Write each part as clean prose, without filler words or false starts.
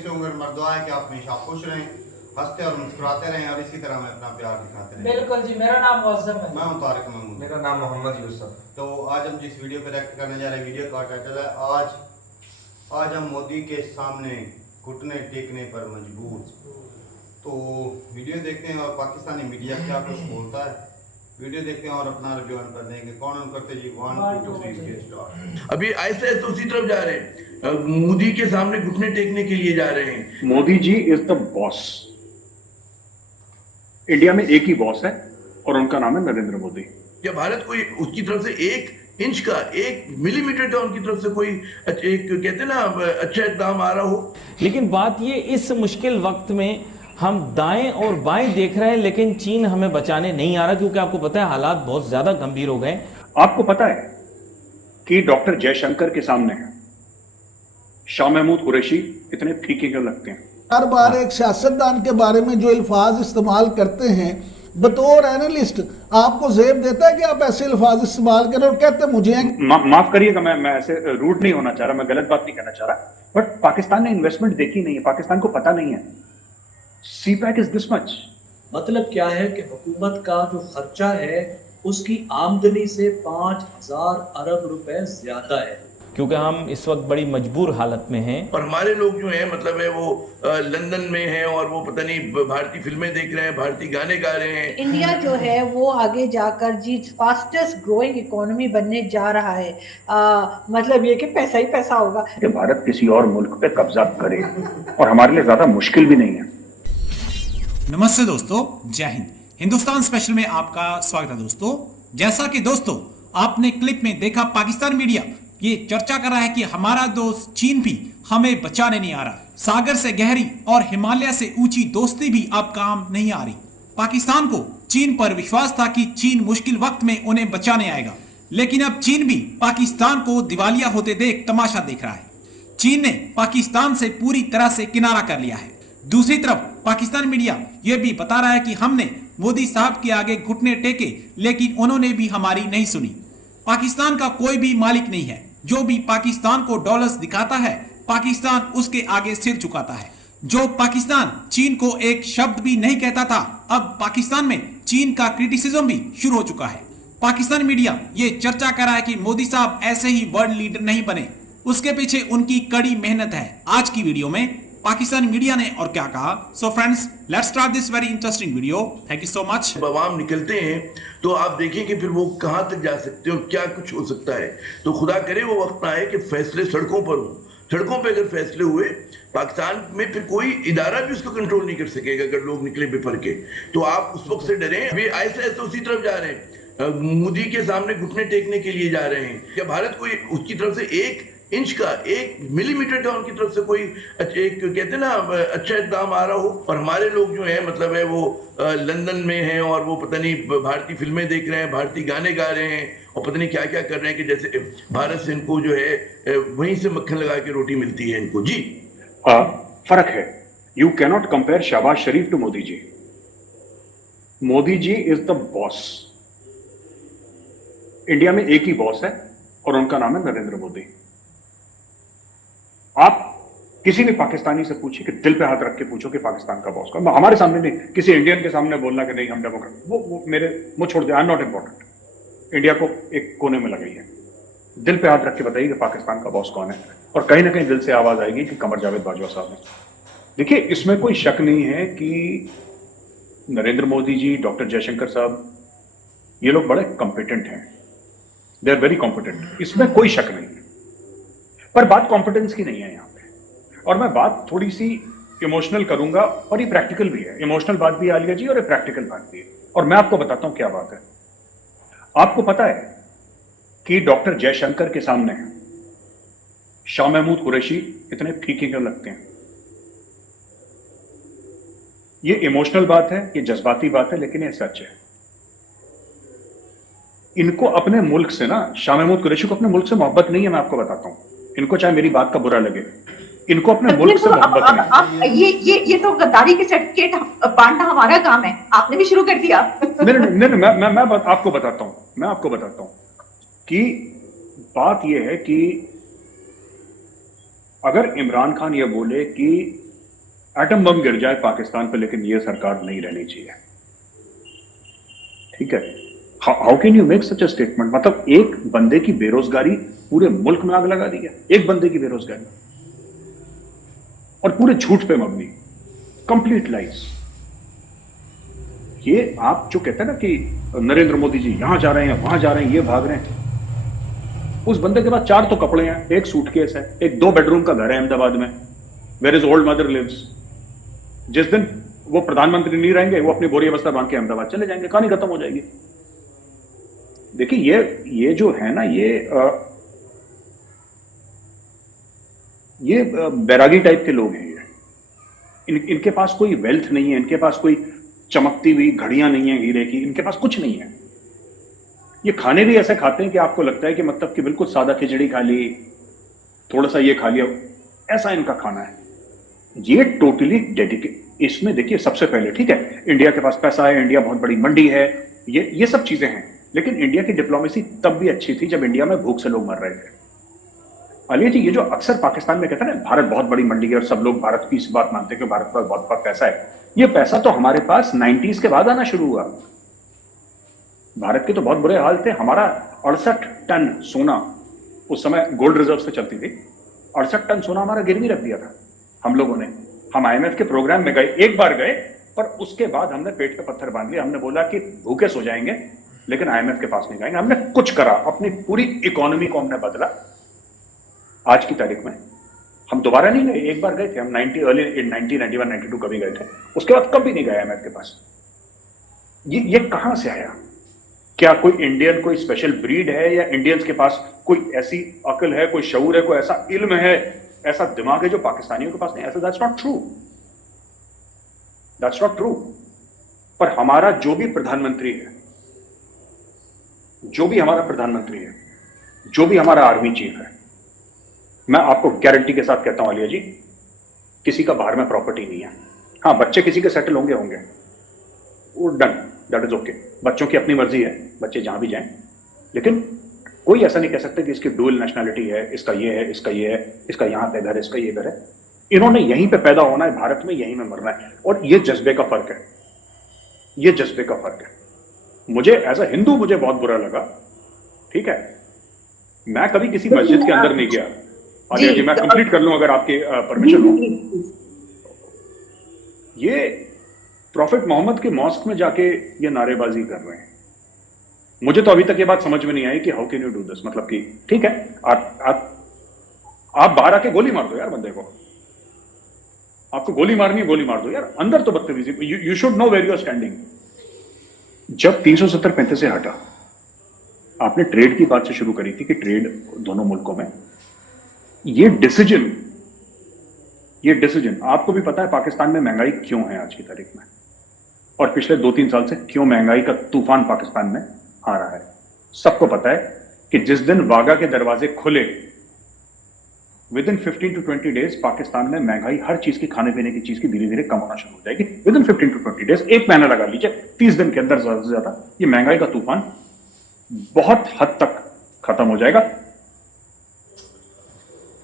से उम्र मर्दुआ है कि आप हमेशा खुश रहें, हंसते और मुस्कुराते रहें और इसी तरह हमें अपना प्यार दिखाते रहें। बिल्कुल जी, मेरा नाम मौसम है। मैं हूं तारिक महमूद। मेरा नाम मोहम्मद यूसुफ। तो आज हम जिस वीडियो पे रिएक्ट करने जा रहे हैं, वीडियो का टाइटल है आज हम मोदी के सामने घुटने टेकने पर मजबूर। तो वीडियो देखते हैं और पाकिस्तानी मीडिया क्या कुछ बोलता है, वीडियो देखते हैं और अपना रिव्यू कर देंगे। कौन ऑन करते जी? 1 2 3 स्टार्ट। अभी ऐसे उसी तरफ जा रहे हैं, मोदी के सामने घुटने टेकने के लिए जा रहे हैं। Modi ji is the boss. India में एक ही बॉस है और उनका नाम है नरेंद्र मोदी। क्या भारत कोई उसकी तरफ से 1 इंच का 1 मिलीमीटर का उनकी तरफ से कोई एक कहते हैं ना अच्छा इकदाम आ रहा हो? लेकिन बात ये, इस मुश्किल वक्त में हम दाएं और बाएं देख रहे हैं, लेकिन चीन हमें बचाने नहीं आ रहा, क्योंकि आपको पता है हालात बहुत ज्यादा गंभीर हो गए। आपको पता है कि डॉक्टर जयशंकर के सामने शाह महमूद कुरैशी इतने फीके क्यों लगते हैं? हर बार एक सियासतदान के बारे में जो अल्फाज इस्तेमाल करते हैं, बतौर एनालिस्ट आपको जेब देता है कि आप ऐसे अल्फाज इस्तेमाल करें और कहते हैं मुझे माफ करिएगा, मैं ऐसे रूड नहीं होना चाह रहा, मैं गलत बात नहीं कहना चाह रहा, बट पाकिस्तान ने इन्वेस्टमेंट देखी नहीं है, पाकिस्तान को पता नहीं है सीपैक इज दिस मच। मतलब क्या है कि हुकूमत का जो खर्चा है उसकी आमदनी से 5,000 अरब रुपए ज्यादा है, क्योंकि हम इस वक्त बड़ी मजबूर हालत में हैं। और हमारे लोग जो हैं मतलब है वो लंदन में हैं और वो पता नहीं भारतीय फिल्में देख रहे हैं, भारतीय गाने गा रहे हैं। इंडिया जो है वो आगे जाकर जी फास्टेस्ट ग्रोइंग इकोनॉमी बनने जा रहा है। मतलब ये कि पैसा ही पैसा होगा कि भारत किसी और मुल्क पे कब्जा करे, और हमारे लिए ज्यादा मुश्किल भी नहीं है। नमस्ते दोस्तों, जय हिंद। हिंदुस्तान स्पेशल में आपका स्वागत है दोस्तों। जैसा कि दोस्तों आपने क्लिप में देखा, पाकिस्तान मीडिया ये चर्चा कर रहा है कि हमारा दोस्त चीन भी हमें बचाने नहीं आ रहा। सागर से गहरी और हिमालय से ऊंची दोस्ती भी अब काम नहीं आ रही। पाकिस्तान को चीन पर विश्वास था कि चीन मुश्किल वक्त में उन्हें बचाने आएगा, लेकिन अब चीन भी पाकिस्तान को दिवालिया होते देख तमाशा देख रहा है। चीन ने पाकिस्तान से पूरी तरह से किनारा कर लिया है। दूसरी तरफ पाकिस्तान मीडिया यह भी बता रहा है कि हमने मोदी साहब के आगे घुटने टेके, लेकिन उन्होंने भी हमारी नहीं सुनी। पाकिस्तान का कोई भी मालिक नहीं है। जो भी पाकिस्तान को डॉलर्स दिखाता है, पाकिस्तान उसके आगे सिर झुकाता है। जो पाकिस्तान चीन को एक शब्द भी नहीं कहता था, अब पाकिस्तान में चीन का क्रिटिसिज्म भी शुरू हो चुका है। पाकिस्तान मीडिया ये चर्चा कर रहा है कि मोदी साहब ऐसे ही वर्ल्ड लीडर नहीं बने, उसके पीछे उनकी कड़ी मेहनत है। आज की वीडियो में पाकिस्तान मीडिया ने और क्या कहा। So friends, let's start this very interesting video. Thank you so much. अवाम निकलते हैं तो आप देखें कि फिर वो कहां तक जा सकते हैं और क्या कुछ हो सकता है। तो खुदा करे वो वक्त ना आए कि फैसले सड़कों पर हो। सड़कों पर अगर फैसले हुए, पाकिस्तान में फिर कोई इदारा भी उसको कंट्रोल नहीं कर सकेगा अगर लोग निकले बेफर के। तो आप उस वक्त से डरें। अभी ऐसे उसी तरफ जा रहे हैं, मोदी के सामने घुटने टेकने के लिए जा रहे हैं। क्या भारत कोई उसकी तरफ से 1 इंच का 1 मिलीमीटर का उनकी तरफ से कोई एक कहते हैं ना अच्छा इकदाम आ रहा हो? और हमारे लोग जो हैं मतलब है वो लंदन में हैं और वो पता नहीं भारतीय फिल्में देख रहे हैं, भारतीय गाने गा रहे हैं और पता नहीं क्या क्या कर रहे हैं कि जैसे भारत से इनको जो है वहीं से मक्खन लगा के रोटी मिलती है इनको। जी फर्क है। You cannot compare Shehbaz Sharif to Modi ji. Modi ji is the boss. India में एक ही बॉस है और उनका नाम है नरेंद्र मोदी। आप किसी भी पाकिस्तानी से पूछिए कि दिल पे हाथ रख के पूछो कि पाकिस्तान का बॉस का। हमारे सामने नहीं, किसी इंडियन के सामने बोलना कि नहीं हम डेमोक्रेट, वो मेरे मुझ छोड़ दे। I am not important. India को एक कोने में लगाई है। दिल पे हाथ रख के बताइए कि पाकिस्तान का बॉस कौन है, और कहीं ना कहीं दिल से आवाज आएगी कि कमर जावेद बाजवा साहब ने। देखिए, इसमें कोई शक नहीं है कि नरेंद्र मोदी जी, डॉक्टर जयशंकर साहब, ये लोग बड़े कॉम्पिटेंट हैं। दे आर वेरी कॉम्पिटेंट, इसमें कोई शक नहीं है। पर बात कॉम्पिटेंस की नहीं है यहां पे, और मैं बात थोड़ी सी इमोशनल करूंगा, और ये प्रैक्टिकल भी है। इमोशनल बात भी आलिया जी, और ये प्रैक्टिकल बात भी है, और मैं आपको बताता हूं क्या बात है। आपको पता है कि डॉक्टर जयशंकर के सामने शाह महमूद कुरैशी इतने फीके क्यों लगते हैं? ये इमोशनल बात है, ये जज्बाती बात है, लेकिन ये सच है। इनको अपने मुल्क से ना, शाह महमूद कुरैशी को अपने मुल्क से मोहब्बत नहीं है। मैं आपको बताता हूं, इनको चाहे मेरी बात का बुरा लगे, इनको अपने मुल्क से मोहब्बत नहीं। ये तो गद्दारी के सर्टिफिकेट बांटना हमारा काम है, आपने भी शुरू कर दिया। नहीं, मैं आपको बताता हूं कि बात यह है कि अगर इमरान खान ये बोले कि एटम बम गिर जाए पाकिस्तान पे, लेकिन ये सरकार नहीं रहनी चाहिए। ठीक है, how can you make such a statement? मतलब एक बंदे की बेरोजगारी पूरे मुल्क में आग लगा दी है, एक बंदे की बेरोजगारी, और पूरे झूठ पे मबनी, कंप्लीट लाइज। ये आप जो कहते हैं ना कि नरेंद्र मोदी जी यहां जा रहे हैं, वहां जा रहे हैं, ये भाग रहे हैं, उस बंदे के पास 4 तो कपड़े हैं, एक सूटकेस है, एक 2 बेडरूम का घर है अहमदाबाद में, where is old mother lives. जिस दिन वो प्रधानमंत्री नहीं रहेंगे, वो अपनी बोरी अवस्था बांध के अहमदाबाद चले जाएंगे, कहानी खत्म हो जाएगी। देखिए ये जो है ना, ये बैरागी टाइप के लोग हैं। इनके पास कोई वेल्थ नहीं है, इनके पास कोई चमकती हुई घड़ियां नहीं है हीरे की, इनके पास कुछ नहीं है। ये खाने भी ऐसे खाते हैं कि आपको लगता है कि मतलब कि बिल्कुल सादा खिचड़ी खा ली, थोड़ा सा ये खा लिया, ऐसा इनका खाना है। ये टोटली डेडिकेट। इसमें देखिए सबसे पहले, ठीक है, इंडिया के पास पैसा है, इंडिया बहुत बड़ी मंडी है, ये सब चीजें हैं, लेकिन इंडिया की डिप्लोमेसी तब भी अच्छी थी जब इंडिया में भूख से लोग मर रहे थे। आलिया जी, ये जो अक्सर पाकिस्तान में कहते हैं ना भारत बहुत बड़ी मंडी है और सब लोग भारत की इस बात मानते हैं कि भारत पर बहुत पैसा है, ये पैसा तो हमारे पास 90s के बाद आना शुरू हुआ। भारत के तो बहुत बुरे हाल थे। हमारा 68 टन सोना, उस समय गोल्ड रिजर्व से चलती थी, 68 टन सोना हमारा गिरवी रख दिया था हम लोगों ने। हम IMF के प्रोग्राम में गए, एक बार गए, पर उसके बाद हमने पेट पे पत्थर बांध लिया। हमने बोला कि भूखे सो जाएंगे लेकिन IMF के पास नहीं जाएंगे। हमने कुछ करा, अपनी पूरी इकोनॉमी को हमने बदला। आज की तारीख में हम दोबारा नहीं गए, एक बार गए थे हम, 1991-92 कभी गए थे, उसके बाद कभी नहीं गए IMF के पास। ये कहां से आया? क्या कोई इंडियन कोई स्पेशल ब्रीड है, या इंडियंस के पास कोई ऐसी अकल है, कोई शऊर है, कोई ऐसा इल्म है, ऐसा दिमाग है जो पाकिस्तानियों के पास नहीं? ऐसा that's not true, that's not true. पर हमारा जो भी प्रधानमंत्री है, जो भी हमारा प्रधानमंत्री है, जो भी हमारा आर्मी चीफ है, मैं आपको गारंटी के साथ कहता हूं आलिया जी, किसी का बाहर में प्रॉपर्टी नहीं है। हाँ, बच्चे किसी के सेटल होंगे, वो डन, दैट इज ओके, बच्चों की अपनी मर्जी है, बच्चे जहां भी जाएं, लेकिन कोई ऐसा नहीं कह सकता कि इसकी डुअल नेशनैलिटी है, इसका ये है, इसका ये है, इसका यहां पे घर है, इसका ये घर है। इन्होंने यहीं पे पैदा होना है, भारत में यहीं में मरना है, और ये जज्बे का फर्क है, ये जज्बे का फर्क है। मुझे एज अ हिंदू मुझे बहुत बुरा लगा, ठीक है, मैं कभी किसी मस्जिद के अंदर नहीं गया। आलिया जी, मैं कंप्लीट कर लूं अगर आपकी परमिशन हो। ये प्रॉफिट मोहम्मद के मॉस्क में जाके ये नारेबाजी कर रहे हैं। मुझे तो अभी तक ये बात समझ में नहीं आई कि how can you do this. मतलब कि ठीक है, आप बाहर आके गोली मार दो यार बंदे को, आपको गोली मारनी है गोली मार दो यार, अंदर तो बदतमीजी। You should know where you are standing. जब 370-35 से हटा, आपने ट्रेड की बात से शुरू करी थी कि ट्रेड दोनों मुल्कों में, ये डिसीजन आपको भी पता है पाकिस्तान में महंगाई क्यों है आज की तारीख में, और पिछले 2-3 साल से क्यों महंगाई का तूफान पाकिस्तान में आ रहा है। सबको पता है कि जिस दिन वागा के दरवाजे खुले, with in 15 to 20 days Pakistan में महंगाई, हर चीज की, खाने पीने की चीज की, धीरे धीरे कम होना शुरू हो जाएगी। विद इन 15 to 20 डेज, एक महीना लगा लीजिए, 30 दिन के अंदर ज्यादा से ज्यादा ये महंगाई का तूफान बहुत हद तक खत्म हो जाएगा।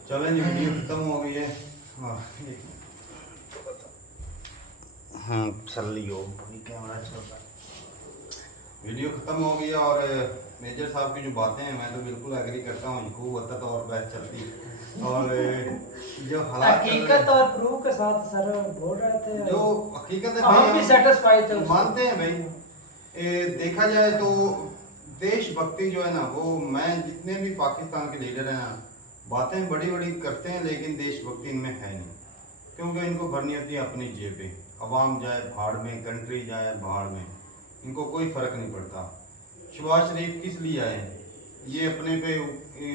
चलें जी, वीडियो खत्म हो गई है। हाँ चल रही हो, कैमरा चल रहा है। वीडियो खत्म हो गई है, और मेजर साहब की जो बातें हैं मैं तो बिल्कुल एग्री करता हूँ, खूब होता तो और बेस्ट चलती। और जो हालात हकीकत और प्रूफ के साथ सर बोल रहे थे, जो हकीकत है हम भी सेटिस्फाइड थे, मानते हैं भाई। देखा जाए तो देशभक्ति जो है ना, वो, मैं जितने भी पाकिस्तान के लीडर हैं ना, बातें बड़ी बड़ी करते हैं लेकिन देशभक्ति इनमें है नहीं, क्योंकि इनको भरनी होती है अपनी जेबें। अवाम जाए भाड़ में, कंट्री जाए भाड़ में, इनको कोई फर्क नहीं पड़ता। शहबाज शरीफ किस लिए आए? ये अपने पे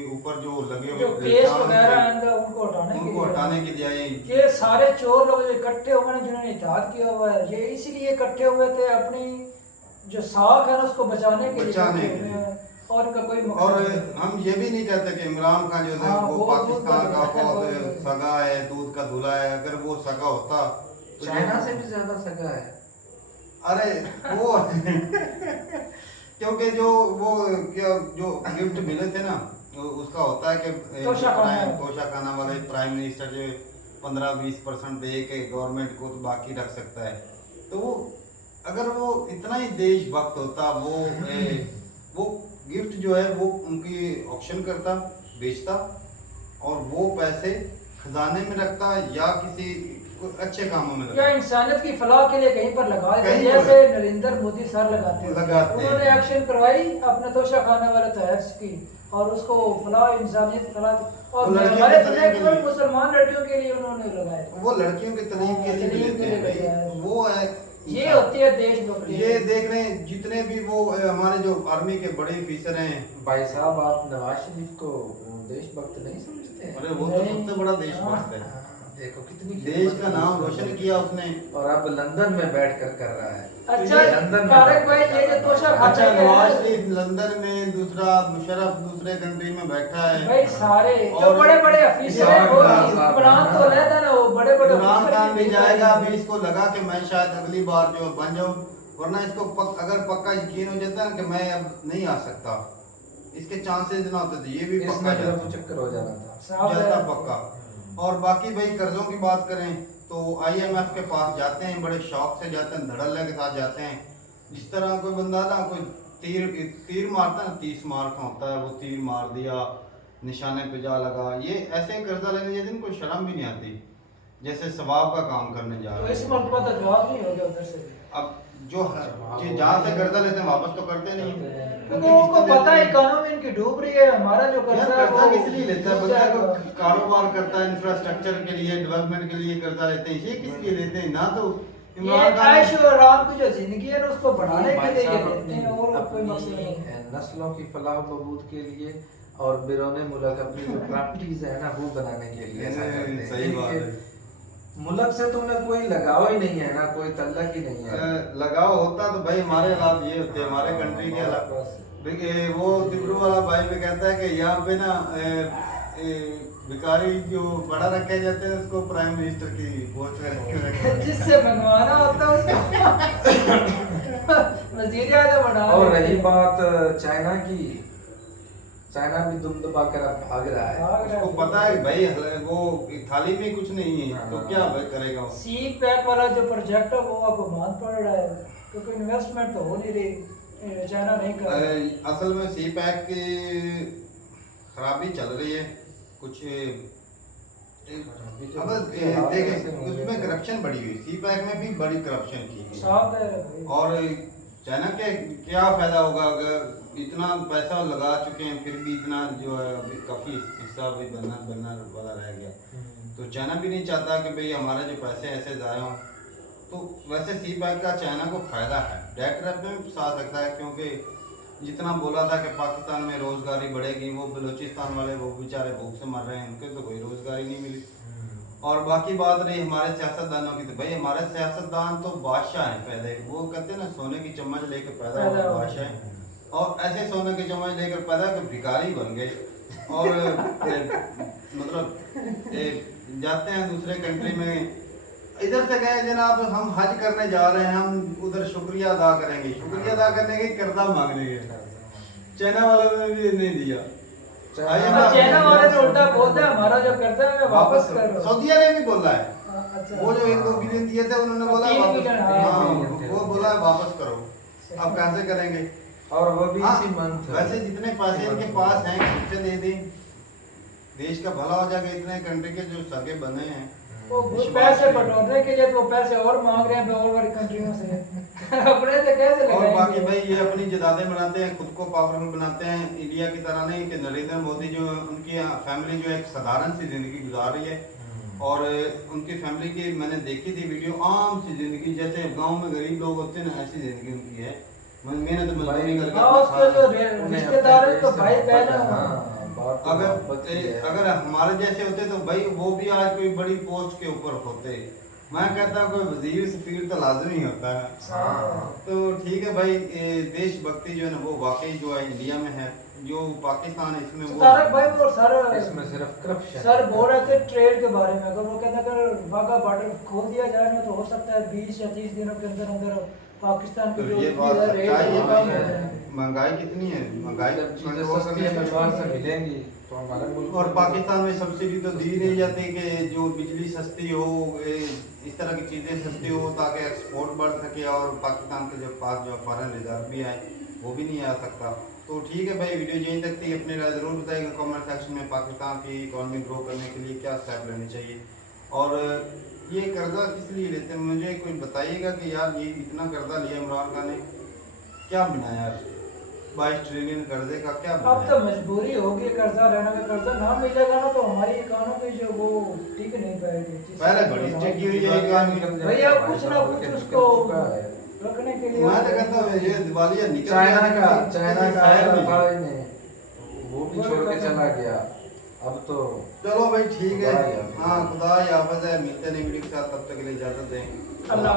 ऊपर जो लगे हुए केस वगैरह हैं उनको हटाने के लिए आए। ये सारे चोर लोग जो इकट्ठे हुए हैं, जिन्होंने इत्तेहाद किया हुआ है, ये इसीलिए इकट्ठे हुए थे, अपनी जो साख है ना उसको बचाने के लिए, और इनका कोई मकसद। और हम ये भी नहीं कहते कि इमरान खान जो है वो पाकिस्तान का बहुत सगा है, दूध का धुला है। अगर वो सगा होता तो चाइना से भी ज्यादा सगा है। अरे वो क्योंकि जो गिफ्ट मिले थे ना, उसका होता है कि तोशा खाना वाले प्राइम मिनिस्टर जो 15-20% दे के गवर्नमेंट को, तो बाकी रख सकता है। तो अगर वो इतना ही देशभक्त होता, वो गिफ्ट जो है वो उनकी ऑक्शन करता, बेचता, और वो पैसे खजाने में रखता या किसी अच्छे कामों में या लगता। इंसानियत की फलाह के लिए कहीं पर लगा देते, कहीं जैसे नरेंद्र मोदी सर लगाते हैं। उन्होंने एक्शन करवाई अपने तोशा खाने वाले तहफ्स की, और उसको फलाह इंसानियत फलाह, और हमारे केवल मुसलमान लड़कियों के लिए उन्होंने लगाया। वो लड़कियों के तलीम के लिए लेते हैं भाई, वो है ये होती है देशभक्ति। ये देख रहे हैं जितने भी वो हमारे जो आर्मी के बड़े ऑफिसर हैं। भाई साहब, आप नवाज शरीफ को देशभक्त नहीं समझते हैं? अरे वो तो सबसे बड़ा देशभक्त है, देखो कितनी देश का नाम रोशन किया उसने, और अब लंदन में बैठकर कर रहा है। अच्छा तारक भाई, ये जो तोशा खाना अच्छा, नवाज शरीफ लंदन में, दूसरा मुशर्रफ दूसरे कंट्री में बैठा है भाई, सारे जो बड़े बड़े अफीसर हैं, वो इमरान तो रहता ना, वो बड़े बड़े इमरान खान भी जाएगा। अभी इसको लगा कि मैं शायद अगली बार जो बन जाऊं, वरना इसको अगर पक्का यकीन हो जाता है कि मैं अब नहीं आ सकता, इसके चांसेस ना होते थे, ये भी पक्का चक्कर हो जाता पक्का। और बाकी भाई कर्जों की बात करें तो IMF के पास जाते हैं, बड़े शौक से जाते हैं, धड़ल्ले के साथ जाते हैं। जिस तरह कोई बंदा ना कोई तीर मारता है ना, 30 मार का होता है, वो तीर मार दिया, निशाने पे जा लगा, ये ऐसे कर्जा लेने जाते हैं, कोई शर्म भी नहीं आती, जैसे सवाब का काम करने जा रहे हैं। तो इस मरतबा तो जवाब नहीं हो गया उधर से। अब जो जहाँ से कर्जा लेते हैं वापस तो करते नहीं, क्योंकि उनको पता है इकोनॉमी इनकी डूब रही है। हमारा जो कर्जा है कर्जा किस लिए लेता है? बंदा को कारोबार करता है, इंफ्रास्ट्रक्चर के लिए, डेवलपमेंट के लिए कर्जा लेते हैं, ये किस लिए लेते हैं? ना तो ये ऐश और आराम की जो जिंदगी है ना, उसको बढ़ाने के लिए ये लेते हैं, और कोई मकसद नहीं है। नस्लों की फलाह व बहबूद के लिए और बिरोने मुल्क अपनी जो प्रॉपर्टीज है ना, वो बनाने के लिए ऐसा करते हैं। सही बात है। मुल्क से तुमने कोई लगाव ही नहीं है ना, कोई तल्लक ही नहीं है। लगाव होता तो भाई हमारे हालात ये होते हैं, हमारे कंट्री के हालात। देखिए वो तिब्रू वाला भाई भी कहता है कि यहाँ पे ना भिखारी जो बड़ा रखे जाते हैं उसको प्राइम मिनिस्टर की पोस्ट में जिससे बनवाना होता है उसको वजीर आज़म बना। और रही बात चाइना की, चाइना भी दुम दबा कर अब भाग रहा है। उसको पता है भाई वो थाली में कुछ नहीं है, तो क्या करेगा? सी पैक वाला जो प्रोजेक्ट है वो आपको मान पड़ रहा है, क्योंकि इन्वेस्टमेंट तो हो नहीं रही, चाइना नहीं कर रहा। असल में सी पैक की खराबी चल रही है कुछ। अब देखें उसमें करप्शन बढ़ी हुई, सी पैक में भी बड़ी करप्शन की गई। और चाइना के क्या फायदा होगा अगर इतना पैसा लगा चुके हैं, फिर भी इतना जो है अभी काफी हिस्सा भी बनना वाला रह गया। तो चाइना भी नहीं चाहता कि भाई हमारे जो पैसे ऐसे जाए हों। तो वैसे सी पैक का चाइना को फायदा है, डायरेक्ट रेट में भी आ सकता है, क्योंकि जितना बोला था कि पाकिस्तान में रोजगारी बढ़ेगी, वो बलूचिस्तान वाले वो बेचारे भूख से मर रहे हैं, उनके तो कोई रोजगारी नहीं मिली। और बाकी बात रही हमारे सियासतदानों की, तो भाई हमारे सियासतदान तो बादशाह हैं पहले, वो कहते हैं ना सोने की चम्मच लेकर पैदा हुए बादशाह हैं, और ऐसे सोने की चम्मच लेकर पैदा कि भिखारी बन गए। और मतलब जाते हैं दूसरे कंट्री में, इधर से गए जनाब हम हज करने जा रहे हैं, हम उधर शुक्रिया अदा करेंगे, शुक्रिया अदा करने के कर्जा मांगने के, चाइना वालों ने भी नहीं दिया। चाइना वाले तो उल्टा बोलते हैं हमारा जो कर्जा है वापस करो। सऊदीया ने भी बोला है, वो जो 1-2 बिलियन दिए थे उन्होंने बोला वो बोला वापस करो, अब कैसे करेंगे? और वो भी इसी मंथ। वैसे जितने पैसे इनके पास हैं उनसे दे दें, देश का भला हो जाएगा। इतने कंट्री के जो सगे बने हैं वो पैसे बटोरने के लिए तो पैसे और मांग रहे हैं और वाली कंट्रियों से अपने से कैसे लगाएंगे? और बाकी भाई ये अपनी जदादें बनाते हैं, खुद को पावरफुल बनाते हैं, इंडिया की तरह नहीं कि नरेंद्र मोदी जो उनकी फैमिली जो एक साधारण सी जिंदगी गुजार रही है, और उनकी फैमिली की मैंने देखी थी वीडियो, आम सी जिंदगी जैसे गांव में गरीब लोग होते हैं ना, ऐसी जिंदगी उनकी है। मेहनत मजदूरी करके रिश्तेदार तो भाई बहन अगर हमारे जैसे होते तो भाई वो भी आज कोई बड़ी पोस्ट के ऊपर होते। मैं कहता हूँ कोई वजीर सफीर तो लाजमी होता है। तो ठीक है भाई, देशभक्ति जो है ना वो वाकई जो है इंडिया में है, जो पाकिस्तान इसमें वो भाई वो सर इसमें सिर्फ करप्शन। सर बोल रहे थे ट्रेड के बारे में, अगर वो कहते अगर वाघा बॉर्डर खोल दिया जाए ना तो हो सकता है 20 या 30 दिनों के अंदर अंदर पाकिस्तान की जो ये बात सच्चाई है। महंगाई कितनी है, महंगाई जब चीजें कंट्रोल सस्ती करने परिवार से मिलेंगी तो हमारे मुल्क और पाकिस्तान में सब्सिडी तो दी नहीं जाती कि जो बिजली सस्ती हो, इस तरह की चीज़ें सस्ती हो ताकि एक्सपोर्ट बढ़ सके और पाकिस्तान के जो पास जो फॉरेन रिजर्व भी आए वो भी नहीं आ सकता। तो ठीक है भाई, वीडियो यहीं तक थी। अपनी राय ज़रूर बताइएगा कमेंट सेक्शन में पाकिस्तान की इकॉनमी ग्रो करने के लिए क्या स्टेप लेने चाहिए, और ये कर्जा किस लिए लेते हैं मुझे कोई बताइएगा कि यार ये इतना कर्जा लिया इमरान खान ने, क्या बनाया 22 ट्रिलियन कर्जे का क्या अब बनाया? तो मजबूरी होगी कर्जा लेने का, कर्जा ना मिलेगा ना तो हमारी इकोनॉमी जो वो ठीक नहीं पाएगी। पहले बड़ी टिकी हुई है इकोनॉमी भैया, कुछ ना कुछ उसको रखने के लिए मैं तो कहता हूँ ये दिवालिया निकल चाइना गया, का शायद भी भाई ने वो भी छोड़ के चला गया। अब तो चलो भाई ठीक है, खुदा ही हाफिज़। हाँ खुदा हाफिज़ है, मिलते नहीं वीडियो के साथ, तब तक के लिए इजाजत दें। अल्लाह।